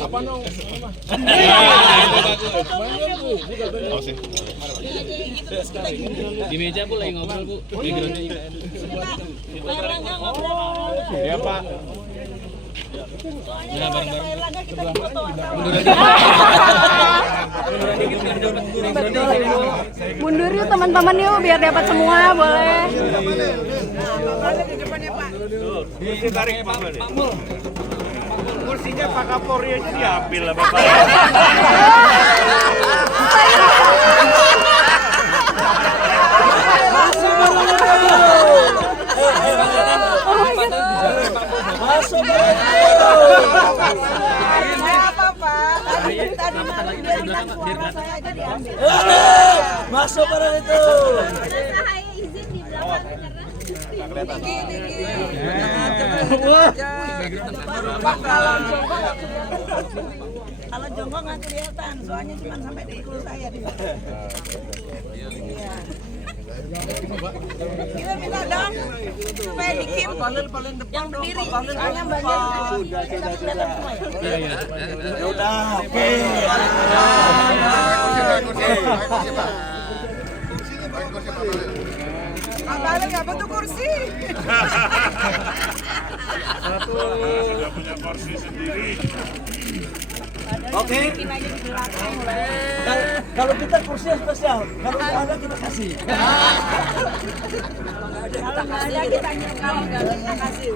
Apa dong? Di meja Bu lagi ngobrol Bu. Backgroundnya IKN. Ya Pak. Nah bareng-bareng. Mundur yuk teman-teman yuk biar dapat semua boleh. Ditarik Pak. Kursinya Pak Kapolri aja diambil lah Bapak. Masuk Masuk barang itu. Saya izin di belakang Kalau jongkok nggak kelihatan, soalnya cuma sampai di iku saya di bawah. Kita minta dong supaya dikim yang berdiri, soalnya banyak kita kelihatan semua ya. Ya udah, oke. Balik nggak butuh kursi. Satu. Sudah punya kursi sendiri. Oke. Kalau kita kursi spesial, kalau nggak ada kita kasih. Kalau nggak ada kita kasih.